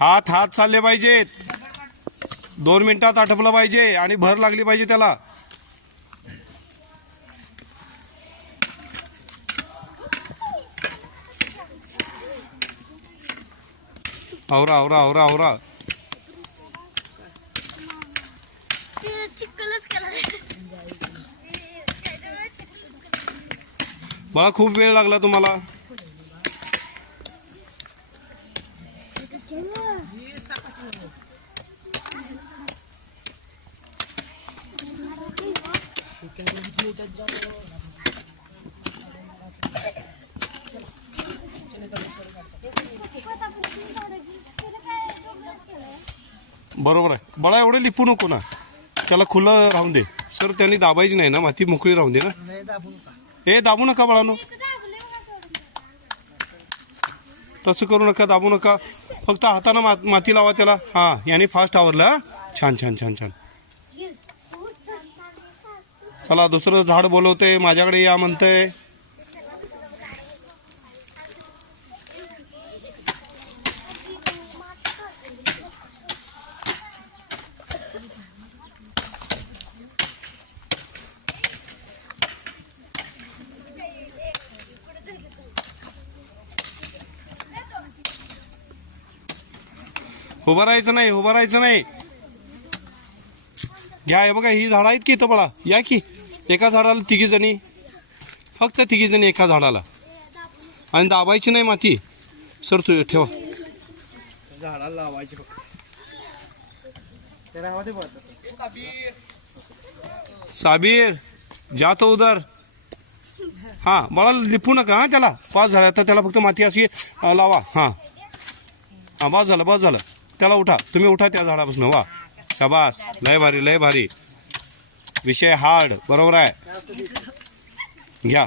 हात हात चालले पाहिजेत. दोन मिनिटात आटपलं पाहिजे आणि भर लागली पाहिजे त्याला. आवरा आवरा आवरा आवरा. बघा खूप वेळ लागला तुम्हाला. बरोबर आहे. बळा एवढं लिपू नको ना. त्याला खुलं राहून दे. सर त्यांनी दाबायची नाही ना माती मोकळी राहून दे ना. हे दाबू नका बाळानो. तसं करू नका दाबू नका. फक्त हातानं मा माती लावा त्याला. हां याने फास्ट आवरला. छान छान छान छान. चला दुसरं झाड बोलवतंय माझ्याकडे या म्हणतंय. उभं राहायचं नाही उभं राहायचं नाही. घ्या हे बघा ही झाडं आहेत की इथं बळा? या की. एका झाडाला तिघी जणी. फक्त तिघी जणी एका झाडाला. आणि दाबायची नाही माती. सर तू ठेवा. झाडाला लावायची साबीर जा तो उधर हां मला लिपू नका हां त्याला. पाच झाल्या तर त्याला फक्त माती अशी लावा. हां. हां बस झालं बस झालं. त्याला उठा. तुम्ही उठा त्या झाडापासून. वा. शाबास. लय भारी लय भारी. विषय हार्ड बरोबर आहे. घ्या.